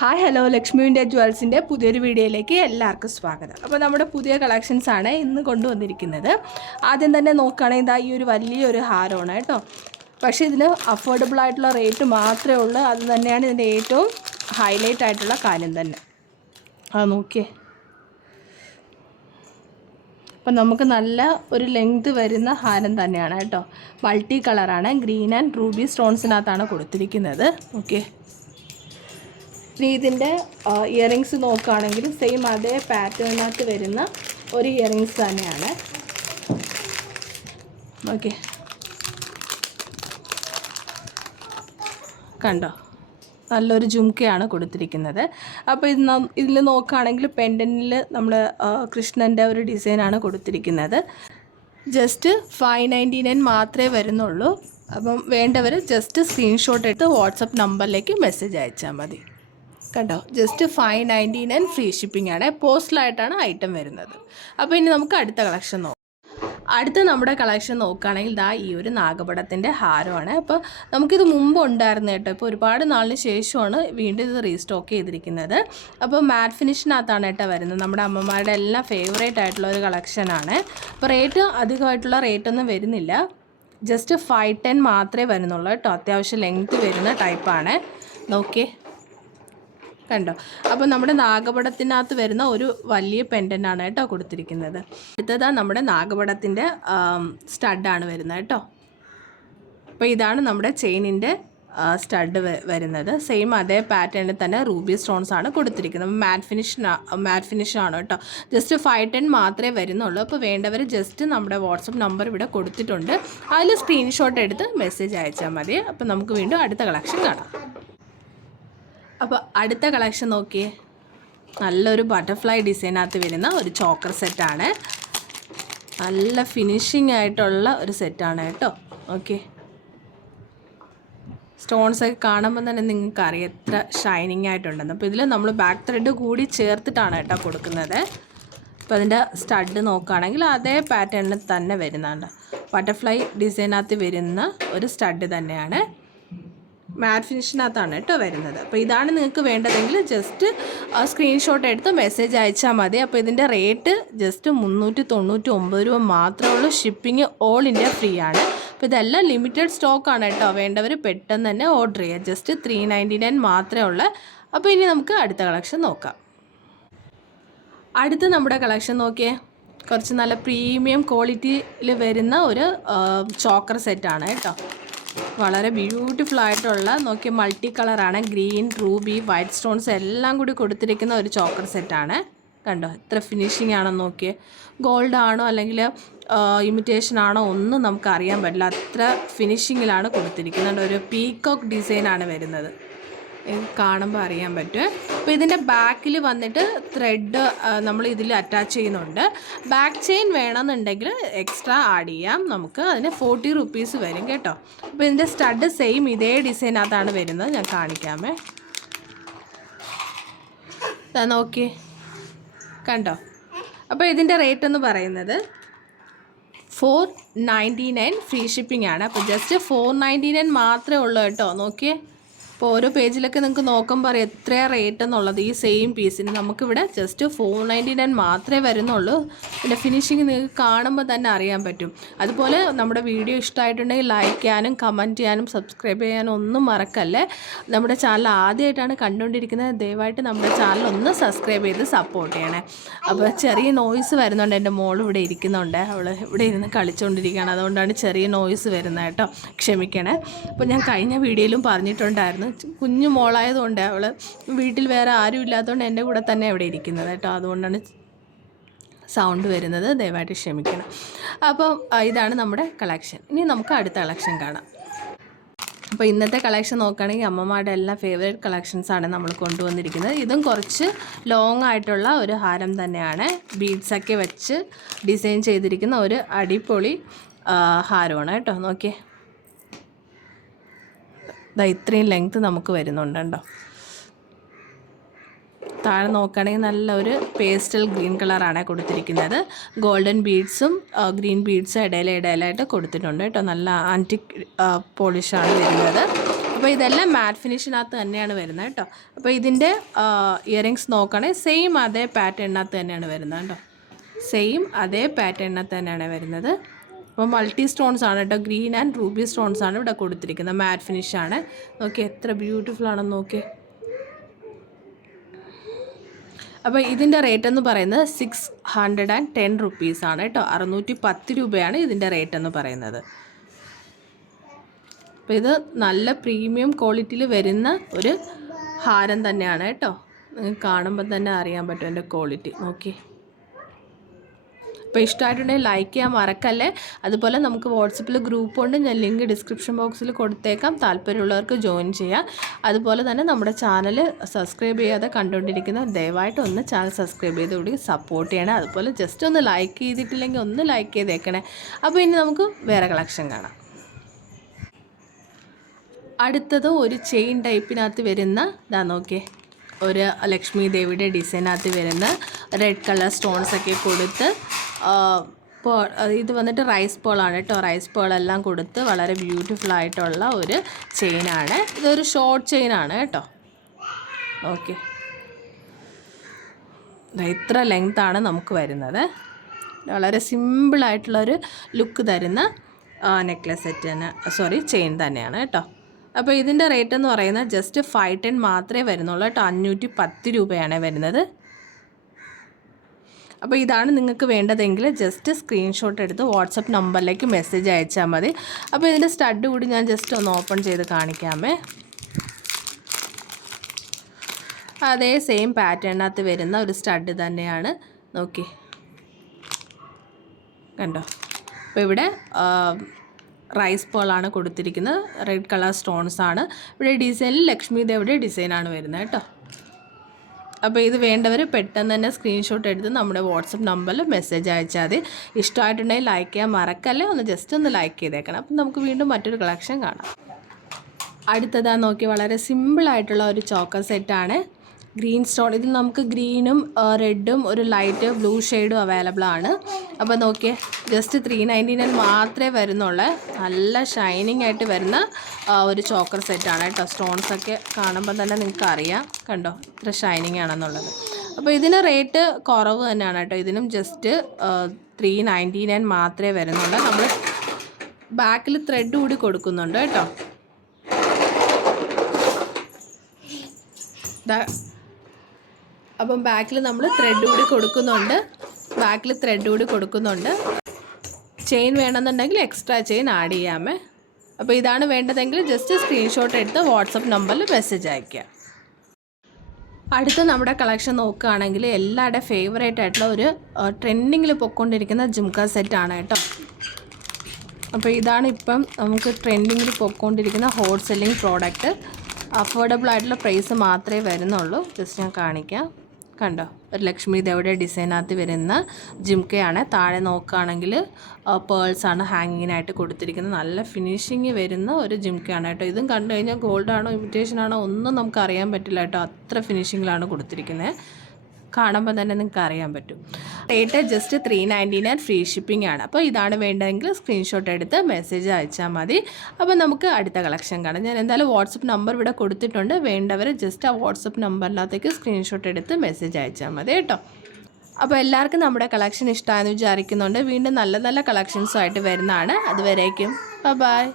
Hi hello Lakshmi India ജ്വൽസിൻ്റെ പുതിയൊരു വീഡിയോയിലേക്ക് എല്ലാവർക്കും സ്വാഗതം. അപ്പോൾ നമ്മുടെ പുതിയ കളക്ഷൻസാണ് ഇന്ന് കൊണ്ടുവന്നിരിക്കുന്നത്. ആദ്യം തന്നെ നോക്കുകയാണെങ്കിൽ ഇതാ ഈ ഒരു വലിയൊരു ഹാരമാണ് കേട്ടോ. പക്ഷേ ഇതിന് അഫോർഡബിൾ ആയിട്ടുള്ള റേറ്റ് മാത്രമേ ഉള്ളൂ. അത് തന്നെയാണ് ഇതിൻ്റെ ഏറ്റവും ഹൈലൈറ്റ് ആയിട്ടുള്ള കാര്യം തന്നെ. നോക്കിയേ, അപ്പം നമുക്ക് നല്ല ഒരു ലെങ്ത് വരുന്ന ഹാരം തന്നെയാണ് കേട്ടോ. മൾട്ടി കളറാണ്, ഗ്രീൻ ആൻഡ് റൂബി സ്റ്റോൺസിനകത്താണ് കൊടുത്തിരിക്കുന്നത്. ഓക്കെ, ഇനി ഇതിൻ്റെ ഇയറിങ്സ് നോക്കുകയാണെങ്കിൽ സെയിം അതേ പാറ്റേണിനകത്ത് വരുന്ന ഒരു ഇയറിങ്സ് തന്നെയാണ്. ഓക്കെ, കണ്ടോ, നല്ലൊരു ജുംക്കയാണ് കൊടുത്തിരിക്കുന്നത്. അപ്പോൾ ഇതിൽ നോക്കുകയാണെങ്കിൽ പെൻഡൻറ്റിൽ നമ്മൾ കൃഷ്ണൻ്റെ ഒരു ഡിസൈനാണ് കൊടുത്തിരിക്കുന്നത്. ജസ്റ്റ് 599 മാത്രമേ വരുന്നുള്ളൂ. അപ്പം വേണ്ടവർ ജസ്റ്റ് സ്ക്രീൻഷോട്ട് എടുത്ത് വാട്സപ്പ് നമ്പറിലേക്ക് മെസ്സേജ് അയച്ചാൽ മതി. കണ്ടോ, ജസ്റ്റ് 599 ഫ്രീ ഷിപ്പിംഗ് ആണ്. പോസ്റ്റലായിട്ടാണ് ഐറ്റം വരുന്നത്. അപ്പോൾ ഇനി നമുക്ക് അടുത്ത കളക്ഷൻ നോക്കാം. അടുത്ത നമ്മുടെ കളക്ഷൻ നോക്കുകയാണെങ്കിൽ ഇതാ ഈ ഒരു നാഗപടത്തിൻ്റെ ഹാരമാണ്. അപ്പോൾ നമുക്കിത് മുമ്പ് ഉണ്ടായിരുന്നു കേട്ടോ. ഇപ്പോൾ ഒരുപാട് നാളിന് ശേഷമാണ് വീണ്ടും ഇത് റീസ്റ്റോക്ക് ചെയ്തിരിക്കുന്നത്. അപ്പോൾ മാറ്റ് ഫിനിഷിനകത്താണ് കേട്ടോ വരുന്നത്. നമ്മുടെ അമ്മമാരുടെ എല്ലാം ഫേവറേറ്റ് ആയിട്ടുള്ള ഒരു കളക്ഷനാണ്. അപ്പോൾ റേറ്റ് അധികമായിട്ടുള്ള റേറ്റൊന്നും വരുന്നില്ല. ജസ്റ്റ് 510 മാത്രമേ വരുന്നുള്ളൂ കേട്ടോ. അത്യാവശ്യം ലെങ്ത് വരുന്ന ടൈപ്പാണ്. നോക്കിയേ, കണ്ടോ. അപ്പോൾ നമ്മുടെ നാഗപടത്തിനകത്ത് വരുന്ന ഒരു വലിയ പെൻഡൻ്റാണ് കേട്ടോ കൊടുത്തിരിക്കുന്നത്. അടുത്തതാണ് നമ്മുടെ നാഗപടത്തിൻ്റെ സ്റ്റഡാണ് വരുന്നത് കേട്ടോ. അപ്പോൾ ഇതാണ് നമ്മുടെ ചെയിനിൻ്റെ സ്റ്റഡ് വരുന്നത്. സെയിം അതേ പാറ്റേണിൽ തന്നെ റൂബി സ്റ്റോൺസ് ആണ് കൊടുത്തിരിക്കുന്നത്. മാറ്റ് ഫിനിഷാണ് കേട്ടോ. ജസ്റ്റ് 510 മാത്രമേ വരുന്നുള്ളൂ. അപ്പോൾ വേണ്ടവർ ജസ്റ്റ് നമ്മുടെ വാട്സപ്പ് നമ്പർ ഇവിടെ കൊടുത്തിട്ടുണ്ട്. അതിൽ സ്ക്രീൻഷോട്ട് എടുത്ത് മെസ്സേജ് അയച്ചാൽ മതി. അപ്പോൾ നമുക്ക് വീണ്ടും അടുത്ത കളക്ഷൻ കാണാം. അപ്പോൾ അടുത്ത കളക്ഷൻ നോക്കിയേ, നല്ലൊരു ബട്ടർഫ്ലൈ ഡിസൈനകത്ത് വരുന്ന ഒരു ചോക്കർ സെറ്റാണ്. നല്ല ഫിനിഷിംഗ് ആയിട്ടുള്ള ഒരു സെറ്റാണ് കേട്ടോ. ഓക്കെ, സ്റ്റോൺസൊക്കെ കാണുമ്പോൾ തന്നെ നിങ്ങൾക്ക് അറിയാം എത്ര ഷൈനിങ് ആയിട്ടുണ്ടെന്ന്. അപ്പോൾ ഇതിൽ നമ്മൾ ബാക്ക് ത്രെഡ് കൂടി ചേർത്തിട്ടാണ് കേട്ടോ കൊടുക്കുന്നത്. അപ്പോൾ അതിൻ്റെ സ്റ്റഡ് നോക്കുകയാണെങ്കിൽ അതേ പാറ്റേണിൽ തന്നെ വരുന്നുണ്ട്. ബട്ടർഫ്ലൈ ഡിസൈനകത്ത് വരുന്ന ഒരു സ്റ്റഡ് തന്നെയാണ്. മാറ്റ് ഫിനിഷിനകത്താണ് കേട്ടോ വരുന്നത്. അപ്പോൾ ഇതാണ് നിങ്ങൾക്ക് വേണ്ടതെങ്കിൽ ജസ്റ്റ് സ്ക്രീൻഷോട്ട് എടുത്ത് മെസ്സേജ് അയച്ചാൽ മതി. അപ്പോൾ ഇതിൻ്റെ റേറ്റ് ജസ്റ്റ് 399 രൂപ മാത്രമേ ഉള്ളൂ. ഷിപ്പിംഗ് ഓൾ ഇന്ത്യ ഫ്രീ ആണ്. അപ്പോൾ ഇതെല്ലാം ലിമിറ്റഡ് സ്റ്റോക്കാണ് കേട്ടോ. വേണ്ടവർ പെട്ടെന്ന് തന്നെ ഓർഡർ ചെയ്യുക. ജസ്റ്റ് 399 മാത്രമേ ഉള്ളൂ. അപ്പോൾ ഇനി നമുക്ക് അടുത്ത കളക്ഷൻ നോക്കാം. അടുത്ത നമ്മുടെ കളക്ഷൻ നോക്കിയേ, കുറച്ച് നല്ല പ്രീമിയം ക്വാളിറ്റിയിൽ വരുന്ന ഒരു ചോക്കർ സെറ്റാണ് കേട്ടോ. വളരെ ബ്യൂട്ടിഫുൾ ആയിട്ടുള്ള നോക്കിയ മൾട്ടി കളറാണ്. ഗ്രീൻ, റൂബി, വൈറ്റ് സ്റ്റോൺസ് എല്ലാം കൂടി കൊടുത്തിരിക്കുന്ന ഒരു ചോക്കർ സെറ്റാണ്. കണ്ടോ, എത്ര ഫിനിഷിംഗ് ആണെന്ന് നോക്കിയേ. ഗോൾഡ് ആണോ അല്ലെങ്കിൽ ഇമിറ്റേഷൻ ആണോ ഒന്നും നമുക്ക് അറിയാൻ പറ്റില്ല. അത്ര ഫിനിഷിങ്ങിലാണ് കൊടുത്തിരിക്കുന്നത്. ഒരു പീകോക്ക് ഡിസൈനാണ് വരുന്നത്. കാണുമ്പോൾ അറിയാൻ പറ്റും. അപ്പോൾ ഇതിൻ്റെ ബാക്കിൽ വന്നിട്ട് ത്രെഡ് നമ്മൾ ഇതിൽ അറ്റാച്ച് ചെയ്യുന്നുണ്ട്. ബാക്ക് ചെയിൻ വേണമെന്നുണ്ടെങ്കിൽ എക്സ്ട്രാ ആഡ് ചെയ്യാം നമുക്ക്. അതിന് 40 റുപ്പീസ് വരും കേട്ടോ. അപ്പോൾ ഇതിൻ്റെ സ്റ്റഡ് സെയിം ഇതേ ഡിസൈനകത്താണ് വരുന്നത്. ഞാൻ കാണിക്കാമേ. നോക്കി, കണ്ടോ. അപ്പോൾ ഇതിൻ്റെ റേറ്റ് എന്ന് പറയുന്നത് 499 ഫ്രീ ഷിപ്പിംഗ് ആണ്. അപ്പോൾ ജസ്റ്റ് 499 മാത്രമേ ഉള്ളൂ കേട്ടോ. നോക്കിയേ, അപ്പോൾ ഓരോ പേജിലൊക്കെ നിങ്ങൾക്ക് നോക്കുമ്പോൾ അറിയാം എത്രയാണ് റേറ്റ് എന്നുള്ളത്. ഈ സെയിം പീസിന് നമുക്കിവിടെ ജസ്റ്റ് 499 മാത്രമേ വരുന്നുള്ളൂ. പിന്നെ ഫിനിഷിങ് നിങ്ങൾക്ക് കാണുമ്പോൾ തന്നെ അറിയാൻ പറ്റും. അതുപോലെ നമ്മുടെ വീഡിയോ ഇഷ്ടമായിട്ടുണ്ടെങ്കിൽ ലൈക്ക് ചെയ്യാനും കമൻറ്റ് ചെയ്യാനും സബ്സ്ക്രൈബ് ചെയ്യാനും ഒന്നും മറക്കല്ലേ. നമ്മുടെ ചാനൽ ആദ്യമായിട്ടാണ് കണ്ടുകൊണ്ടിരിക്കുന്നത്, ദയവായിട്ട് നമ്മുടെ ചാനൽ ഒന്ന് സബ്സ്ക്രൈബ് ചെയ്ത് സപ്പോർട്ട് ചെയ്യണേ. അപ്പോൾ ചെറിയ നോയ്സ് വരുന്നുണ്ട്. എൻ്റെ മോൾ ഇവിടെ ഇരിക്കുന്നുണ്ട്. അവൾ ഇവിടെ ഇരുന്ന് കളിച്ചുകൊണ്ടിരിക്കുകയാണ്. അതുകൊണ്ടാണ് ചെറിയ നോയ്സ് വരുന്നത് കേട്ടോ, ക്ഷമിക്കണേ. അപ്പോൾ ഞാൻ കഴിഞ്ഞ വീഡിയോയിലും പറഞ്ഞിട്ടുണ്ടായിരുന്നു, കുഞ്ഞു മോളായതുകൊണ്ട് അവൾ വീട്ടിൽ വേറെ ആരും ഇല്ലാത്തതുകൊണ്ട് എൻ്റെ കൂടെ തന്നെ ഇവിടെ ഇരിക്കുന്നത് കേട്ടോ. അതുകൊണ്ടാണ് സൗണ്ട് വരുന്നത്, ദയവായിട്ട് ക്ഷമിക്കണം. അപ്പം ഇതാണ് നമ്മുടെ കളക്ഷൻ. ഇനി നമുക്ക് അടുത്ത കളക്ഷൻ കാണാം. അപ്പോൾ ഇന്നത്തെ കളക്ഷൻ നോക്കുകയാണെങ്കിൽ അമ്മമാരുടെ എല്ലാ ഫേവറേറ്റ് കളക്ഷൻസാണ് നമ്മൾ കൊണ്ടുവന്നിരിക്കുന്നത്. ഇതും കുറച്ച് ലോങ് ആയിട്ടുള്ള ഒരു ഹാരം തന്നെയാണ്. ബീഡ്സൊക്കെ വെച്ച് ഡിസൈൻ ചെയ്തിരിക്കുന്ന ഒരു അടിപൊളി ഹാരമാണ് കേട്ടോ. നോക്കിയേ, ഇത്രയും ലെങ്ത്ത് നമുക്ക് വരുന്നുണ്ടോ. താഴെ നോക്കുകയാണെങ്കിൽ നല്ലൊരു പേസ്റ്റൽ ഗ്രീൻ കളറാണ് കൊടുത്തിരിക്കുന്നത്. ഗോൾഡൻ ബീഡ്സും ഗ്രീൻ ബീഡ്സും ഇടയിലായിട്ട് കൊടുത്തിട്ടുണ്ട് കേട്ടോ. നല്ല ആൻറ്റിക് പോളിഷാണ് വരുന്നത്. അപ്പോൾ ഇതെല്ലാം മാറ്റ് ഫിനിഷിനകത്ത് തന്നെയാണ് വരുന്നത് കേട്ടോ. അപ്പോൾ ഇതിൻ്റെ ഇയറിങ്സ് നോക്കണേ, സെയിം അതേ പാറ്റേണിനകത്ത് തന്നെയാണ് വരുന്നത് കേട്ടോ. സെയിം അതേ പാറ്റേണിനകത്ത് തന്നെയാണ് വരുന്നത്. അപ്പോൾ മൾട്ടി സ്റ്റോൺസ് ആണ് കേട്ടോ, ഗ്രീൻ ആൻഡ് റൂബി സ്റ്റോൺസ് ആണ് ഇവിടെ കൊടുത്തിരിക്കുന്നത്. മാറ്റ് ഫിനിഷാണ്. നോക്കി എത്ര ബ്യൂട്ടിഫുൾ ആണെന്ന് നോക്കി. അപ്പോൾ ഇതിൻ്റെ റേറ്റ് എന്ന് പറയുന്നത് 610 റുപ്പീസാണ് കേട്ടോ. 610 രൂപയാണ് ഇതിൻ്റെ റേറ്റ് എന്ന് പറയുന്നത്. അപ്പോൾ ഇത് നല്ല പ്രീമിയം ക്വാളിറ്റിയിൽ വരുന്ന ഒരു ഹാരം തന്നെയാണ് കേട്ടോ. നിങ്ങൾക്ക് കാണുമ്പോൾ തന്നെ അറിയാൻ പറ്റും എൻ്റെ ക്വാളിറ്റി. നോക്കി. അപ്പോൾ ഇഷ്ടമായിട്ടുണ്ടെങ്കിൽ ലൈക്ക് ചെയ്യാൻ മറക്കല്ലേ. അതുപോലെ നമുക്ക് വാട്സപ്പിൽ ഗ്രൂപ്പ് ഉണ്ട്, ഞാൻ ലിങ്ക് ഡിസ്ക്രിപ്ഷൻ ബോക്സിൽ കൊടുത്തേക്കാം. താല്പര്യമുള്ളവർക്ക് ജോയിൻ ചെയ്യാം. അതുപോലെ തന്നെ നമ്മുടെ ചാനൽ സബ്സ്ക്രൈബ് ചെയ്യാതെ കണ്ടുകൊണ്ടിരിക്കുന്നവർ ദയവായിട്ട് ഒന്ന് ചാനൽ സബ്സ്ക്രൈബ് ചെയ്തുകൂടി സപ്പോർട്ട് ചെയ്യണം. അതുപോലെ ജസ്റ്റ് ഒന്ന് ലൈക്ക് ചെയ്തിട്ടില്ലെങ്കിൽ ഒന്ന് ലൈക്ക് ചെയ്തേക്കണേ. അപ്പോൾ ഇനി നമുക്ക് വേറെ കളക്ഷൻ കാണാം. അടുത്തത് ഒരു ചെയിൻ ടൈപ്പിനകത്ത് വരുന്ന ഇതാ നോക്കിയേ, ഒരു ലക്ഷ്മി ദേവിയുടെ ഡിസൈനകത്ത് വരുന്ന റെഡ് കളർ സ്റ്റോൺസൊക്കെ കൊടുത്ത് ഇത് വന്നിട്ട് റൈസ് പേളാണ് കേട്ടോ. റൈസ് പേളെല്ലാം കൊടുത്ത് വളരെ ബ്യൂട്ടിഫുൾ ആയിട്ടുള്ള ഒരു ചെയിനാണ്. ഇതൊരു ഷോർട്ട് ചെയിനാണ് കേട്ടോ. ഓക്കെ, ഇത്ര ലെങ്ത്താണ് നമുക്ക് വരുന്നത്. വളരെ സിമ്പിളായിട്ടുള്ളൊരു ലുക്ക് തരുന്ന നെക്ലസ് സെറ്റ് തന്നെ, ചെയിൻ തന്നെയാണ് കേട്ടോ. അപ്പോൾ ഇതിൻ്റെ റേറ്റ് എന്ന് പറയുന്നത് ജസ്റ്റ് 510 മാത്രമേ വരുന്നുള്ളൂ കേട്ടോ. 510 രൂപയാണ് വരുന്നത്. അപ്പോൾ ഇതാണ് നിങ്ങൾക്ക് വേണ്ടതെങ്കിൽ ജസ്റ്റ് സ്ക്രീൻഷോട്ട് എടുത്ത് വാട്സപ്പ് നമ്പറിലേക്ക് മെസ്സേജ് അയച്ചാൽ മതി. അപ്പോൾ ഇതിൻ്റെ സ്റ്റഡ് കൂടി ഞാൻ ജസ്റ്റ് ഒന്ന് ഓപ്പൺ ചെയ്ത് കാണിക്കാമേ. അതേ സെയിം പാറ്റേണിനകത്ത് വരുന്ന ഒരു സ്റ്റഡ് തന്നെയാണ്. നോക്കി കണ്ടോ. അപ്പോൾ ഇവിടെ റൈസ് പേളാണ് കൊടുത്തിരിക്കുന്നത്. റെഡ് കളർ സ്റ്റോൺസ് ആണ്. ഇവിടെ ഡിസൈനിൽ ലക്ഷ്മി ദേവിയുടെ ഡിസൈനാണ് വരുന്നത് കേട്ടോ. അപ്പോൾ ഇത് വേണ്ടവർ പെട്ടെന്ന് തന്നെ സ്ക്രീൻഷോട്ട് എടുത്ത് നമ്മുടെ വാട്സപ്പ് നമ്പറിൽ മെസ്സേജ് അയച്ചാൽ മതി. ഇഷ്ടമായിട്ടുണ്ടെങ്കിൽ ലൈക്ക് ചെയ്യാൻ മറക്കല്ലേ. ജസ്റ്റ് ഒന്ന് ലൈക്ക് ചെയ്തേക്കണം. അപ്പം നമുക്ക് വീണ്ടും മറ്റൊരു കളക്ഷൻ കാണാം. അടുത്തതാ നോക്കി, വളരെ സിമ്പിളായിട്ടുള്ള ഒരു ചോക്കർ സെറ്റാണ്. ഗ്രീൻ സ്റ്റോൺ, ഇതിൽ നമുക്ക് ഗ്രീനും റെഡും ഒരു ലൈറ്റ് ബ്ലൂ ഷെയ്ഡും അവൈലബിൾ ആണ്. അപ്പോൾ നോക്കിയേ, ജസ്റ്റ് 399 മാത്രമേ വരുന്നുള്ളൂ. നല്ല ഷൈനിങ് ആയിട്ട് വരുന്ന ഒരു ചോക്കർ സെറ്റാണ് കേട്ടോ. സ്റ്റോൺസൊക്കെ കാണുമ്പോൾ തന്നെ നിങ്ങൾക്ക് അറിയാം, കണ്ടോ ഇത്ര ഷൈനിങ് ആണെന്നുള്ളത്. അപ്പോൾ ഇതിന് റേറ്റ് കുറവ് തന്നെയാണ് കേട്ടോ. ഇതിനും ജസ്റ്റ് 399 മാത്രമേ വരുന്നുള്ളൂ. നമ്മൾ ബാക്കിൽ ത്രെഡ് കൂടി കൊടുക്കുന്നുണ്ട് കേട്ടോ. അപ്പം ബാക്കിൽ നമ്മൾ ത്രെഡ് കൂടി കൊടുക്കുന്നുണ്ട്. ചെയിൻ വേണമെന്നുണ്ടെങ്കിൽ എക്സ്ട്രാ ചെയിൻ ആഡ് ചെയ്യാമേ. അപ്പോൾ ഇതാണ് വേണ്ടതെങ്കിൽ ജസ്റ്റ് സ്ക്രീൻഷോട്ട് എടുത്ത് വാട്സപ്പ് നമ്പറിൽ മെസ്സേജ് അയയ്ക്കുക. അടുത്ത നമ്മുടെ കളക്ഷൻ നോക്കുകയാണെങ്കിൽ എല്ലാവരുടെ ഫേവറേറ്റ് ആയിട്ടുള്ള ഒരു ട്രെൻഡിങ്ങിൽ പൊയ്ക്കൊണ്ടിരിക്കുന്ന ജുംക്ക സെറ്റാണ് കേട്ടോ. അപ്പോൾ ഇതാണ് ഇപ്പം നമുക്ക് ട്രെൻഡിങ്ങിൽ പൊയ്ക്കൊണ്ടിരിക്കുന്ന ഹോട്ട് സെല്ലിംഗ് പ്രോഡക്റ്റ്. അഫോർഡബിൾ ആയിട്ടുള്ള പ്രൈസ് മാത്രമേ വരുന്നുള്ളൂ. ജസ്റ്റ് ഞാൻ കാണിക്കാം. കണ്ടോ, ഒരു ലക്ഷ്മി ദേവിയുടെ ഡിസൈനകത്ത് വരുന്ന ജിംക്കയാണ്. താഴെ നോക്കുകയാണെങ്കിൽ പേൾസാണ് ഹാങ്ങിങ്ങിനായിട്ട് കൊടുത്തിരിക്കുന്നത്. നല്ല ഫിനിഷിങ് വരുന്ന ഒരു ജിംക്കയാണ് കേട്ടോ. ഇതും കണ്ടു കഴിഞ്ഞാൽ ഗോൾഡാണോ ഇമിറ്റേഷൻ ആണോ ഒന്നും നമുക്ക് അറിയാൻ പറ്റില്ല കേട്ടോ. അത്ര ഫിനിഷിങ്ങിലാണ് കൊടുത്തിരിക്കുന്നത്. കാണുമ്പോൾ തന്നെ നിങ്ങൾക്ക് അറിയാൻ പറ്റും. റേറ്റ് ജസ്റ്റ് 399 ഫ്രീ ഷിപ്പിംഗ് ആണ്. അപ്പോൾ ഇതാണ് വേണ്ടതെങ്കിൽ സ്ക്രീൻഷോട്ട് എടുത്ത് മെസ്സേജ് അയച്ചാൽ മതി. അപ്പോൾ നമുക്ക് അടുത്ത കളക്ഷൻ കാണാം. ഞാൻ എന്തായാലും വാട്സപ്പ് നമ്പർ ഇവിടെ കൊടുത്തിട്ടുണ്ട്. വേണ്ടവർ ജസ്റ്റ് ആ വാട്സപ്പ് നമ്പറിനകത്തേക്ക് സ്ക്രീൻഷോട്ട് എടുത്ത് മെസ്സേജ് അയച്ചാൽ മതി കേട്ടോ. അപ്പോൾ എല്ലാവർക്കും നമ്മുടെ കളക്ഷൻ ഇഷ്ടമായെന്ന് വിചാരിക്കുന്നുണ്ട്. വീണ്ടും നല്ല നല്ല കളക്ഷൻസുമായിട്ട് വരുന്നതാണ്. അതുവരേക്കും ബൈ.